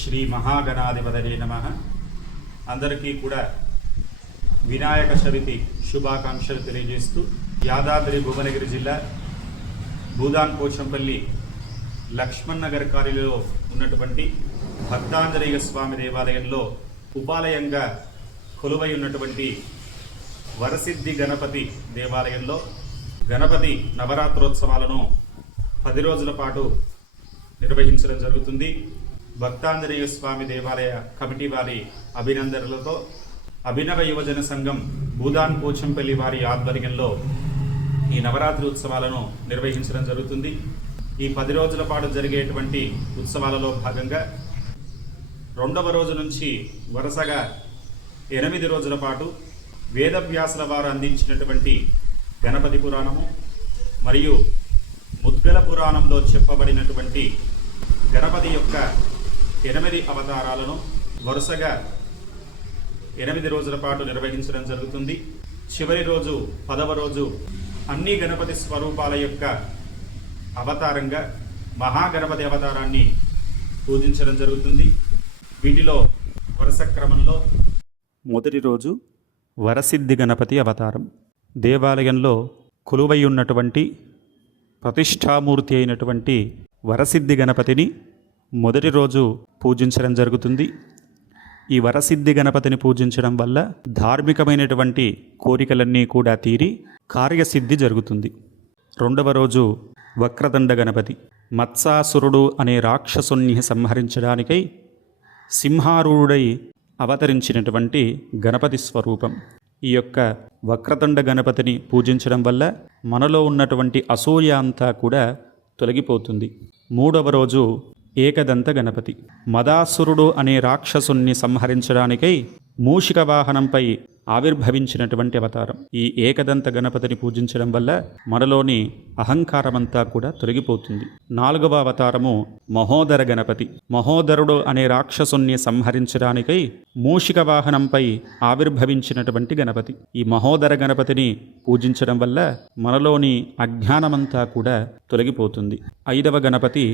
శ్రీ మహాగణాధిపతయే నమః. అందరికీ కూడా వినాయక చవితి శుభాకాంక్షలు తెలియజేస్తూ యాదాద్రి భువనగిరి జిల్లా భూదాన్ పోచంపల్లి లక్ష్మణ్ నగర్ కాలనీలో ఉన్నటువంటి భక్తాంజనేయ స్వామి దేవాలయంలో ఉపాలయంగా కొలువై ఉన్నటువంటి వరసిద్ధి గణపతి దేవాలయంలో గణపతి నవరాత్రోత్సవాలను 10 రోజుల పాటు నిర్వహించడం జరుగుతుంది. భక్తాంజనేయ స్వామి దేవాలయ కమిటీ వారి అభినందనలతో అభినవ యువజన సంఘం భూదాన్ పోచంపల్లి వారి ఆధ్వర్యంలో ఈ నవరాత్రి ఉత్సవాలను నిర్వహించడం జరుగుతుంది. ఈ 10 రోజుల పాటు జరిగేటువంటి ఉత్సవాలలో భాగంగా 2వ రోజు నుంచి వరుసగా 8 రోజుల పాటు వేదవ్యాసుల వారు అందించినటువంటి గణపతి పురాణము మరియు ముద్గల పురాణంలో చెప్పబడినటువంటి గణపతి యొక్క 8 అవతారాలను వరుసగా 8 రోజుల పాటు నిర్వహించడం జరుగుతుంది. చివరి రోజు 10వ రోజు అన్ని గణపతి స్వరూపాల యొక్క అవతారంగా మహాగణపతి అవతారాన్ని పూజించడం జరుగుతుంది. వీటిలో వరుస క్రమంలో మొదటి రోజు వరసిద్ధి గణపతి అవతారం. దేవాలయంలో కొలువై ఉన్నటువంటి ప్రతిష్టామూర్తి అయినటువంటి వరసిద్ధి గణపతిని మొదటి రోజు పూజించడం జరుగుతుంది. ఈ వరసిద్ధి గణపతిని పూజించడం వల్ల ధార్మికమైనటువంటి కోరికలన్నీ కూడా తీరి కార్యసిద్ధి జరుగుతుంది. 2వ రోజు వక్రదండ గణపతి. మత్సాసురుడు అనే రాక్షసుని సంహరించడానికై సింహారూఢుడై అవతరించినటువంటి గణపతి స్వరూపం. ఈ యొక్క వక్రదండ గణపతిని పూజించడం వల్ల మనలో ఉన్నటువంటి అసూయ అంతా కూడా తొలగిపోతుంది. 3వ రోజు ఏకదంత గణపతి. మదాసురుడు అనే రాక్షసుని సంహరించడానికై మూషిక వాహనంపై ఆవిర్భవించినటువంటి అవతారం. ఈ ఏకదంత గణపతిని పూజించడం వల్ల మనలోని అహంకారమంతా కూడా తొలగిపోతుంది. 4వ అవతారము మహోదర గణపతి. మహోదరుడు అనే రాక్షసుని సంహరించడానికై మూషిక వాహనంపై ఆవిర్భవించినటువంటి గణపతి. ఈ మహోదర గణపతిని పూజించడం వల్ల మనలోని అజ్ఞానమంతా కూడా తొలగిపోతుంది. 5వ గణపతి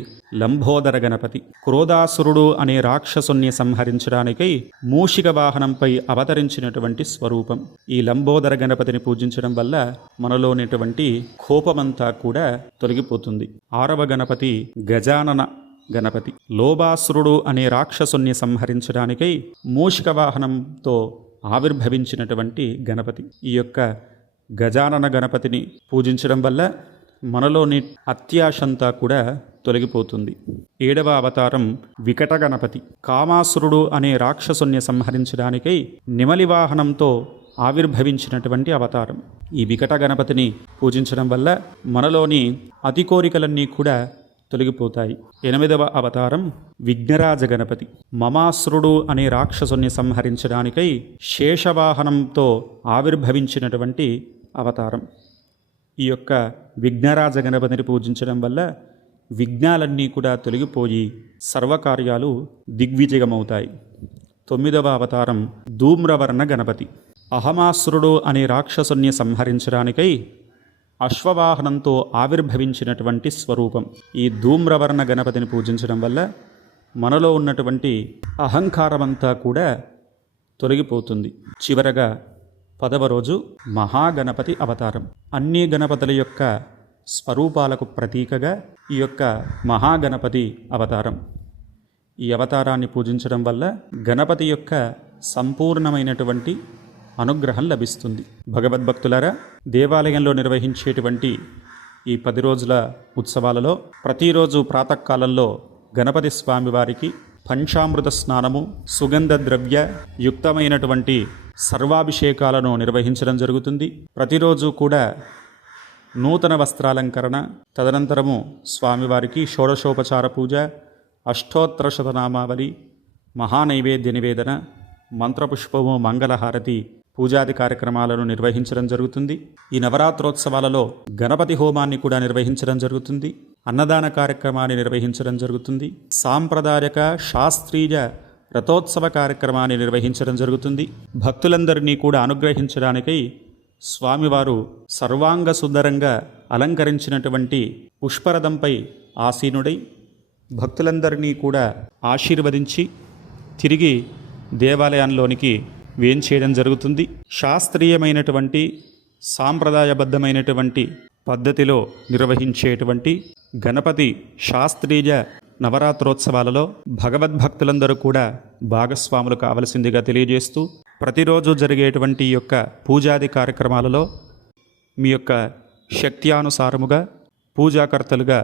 లంబోదర గణపతి. క్రోధాసురుడు అనే రాక్షసుని సంహరించడానికై మూషిక వాహనంపై అవతరించినటువంటి స్వరూపం. ఈ లంబోదర గణపతిని పూజించడం వల్ల మనలోనిటువంటి కోపమంతా కూడా తొలగిపోతుంది. 6వ గణపతి గజానన గణపతి. లోభాసురుడు అనే రాక్షసుని సంహరించడానికై మూషిక వాహనంతో ఆవిర్భవించినటువంటి గణపతి. ఈ యొక్క గజానన గణపతిని పూజించడం వల్ల మనలోని అత్యాశంతా కూడా తొలగిపోతుంది. 7వ అవతారం వికట గణపతి. కామాసురుడు అనే రాక్షసుని సంహరించడానికై నెమలి వాహనంతో ఆవిర్భవించినటువంటి అవతారం. ఈ వికట గణపతిని పూజించడం వల్ల మనలోని అతి కోరికలన్నీ కూడా తొలగిపోతాయి. 8వ అవతారం విఘ్నరాజ గణపతి. మమాసురుడు అనే రాక్షసుని సంహరించడానికై శేషవాహనంతో ఆవిర్భవించినటువంటి అవతారం. ఈ యొక్క విఘ్నరాజ గణపతిని పూజించడం వల్ల విఘ్నాలన్నీ కూడా తొలగిపోయి సర్వకార్యాలు దిగ్విజయమవుతాయి. 9వ అవతారం ధూమ్రవర్ణ గణపతి. అహమాసురుడు అనే రాక్షసుని సంహరించడానికై అశ్వవాహనంతో ఆవిర్భవించినటువంటి స్వరూపం. ఈ ధూమ్రవర్ణ గణపతిని పూజించడం వల్ల మనలో ఉన్నటువంటి అహంకారమంతా కూడా తొలగిపోతుంది. చివరగా 10వ రోజు మహాగణపతి అవతారం. అన్ని గణపతుల యొక్క స్వరూపాలకు ప్రతీకగా ఈ యొక్క మహాగణపతి అవతారం. ఈ అవతారాన్ని పూజించడం వల్ల గణపతి యొక్క సంపూర్ణమైనటువంటి అనుగ్రహం లభిస్తుంది. భగవద్భక్తులారా, దేవాలయంలో నిర్వహించేటువంటి ఈ 10 రోజుల ఉత్సవాలలో ప్రతిరోజు ప్రాతకాలంలో గణపతి స్వామివారికి పంచామృత స్నానము, సుగంధ ద్రవ్య యుక్తమైనటువంటి సర్వాభిషేకాలను నిర్వహించడం జరుగుతుంది. ప్రతిరోజు కూడా నూతన వస్త్రాలంకరణ, తదనంతరము స్వామివారికి షోడశోపచార పూజ, అష్టోత్తర శతనామావళి, మహానైవేద్య నివేదన, మంత్రపుష్పము, మంగళహారతి, పూజాది కార్యక్రమాలను నిర్వహించడం జరుగుతుంది. ఈ నవరాత్రోత్సవాలలో గణపతి హోమాన్ని కూడా నిర్వహించడం జరుగుతుంది. అన్నదాన కార్యక్రమాన్ని నిర్వహించడం జరుగుతుంది. సాంప్రదాయక శాస్త్రీయ రథోత్సవ కార్యక్రమాన్ని నిర్వహించడం జరుగుతుంది. భక్తులందరినీ కూడా అనుగ్రహించడానికై స్వామివారు సర్వాంగ సుందరంగా అలంకరించినటువంటి పుష్పరథంపై ఆసీనుడై భక్తులందరినీ కూడా ఆశీర్వదించి తిరిగి దేవాలయంలోనికి వేంచేయడం జరుగుతుంది. శాస్త్రీయమైనటువంటి సాంప్రదాయబద్ధమైనటువంటి పద్ధతిలో నిర్వహించేటువంటి గణపతి శాస్త్రీయ నవరాత్రోత్సవాలలో భగవద్భక్తులందరూ కూడా భాగస్వాములు కావలసిందిగా తెలియజేస్తూ, ప్రతిరోజు జరిగేటువంటి యొక్క పూజాది కార్యక్రమాలలో మీ యొక్క శక్త్యానుసారముగా పూజాకర్తలుగా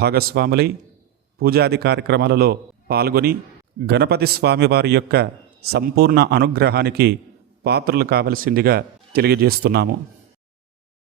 భాగస్వాములై పూజాది కార్యక్రమాలలో పాల్గొని గణపతి స్వామివారి యొక్క సంపూర్ణ అనుగ్రహానికి పాత్రలు కావలసిందిగా తెలియజేస్తున్నాము.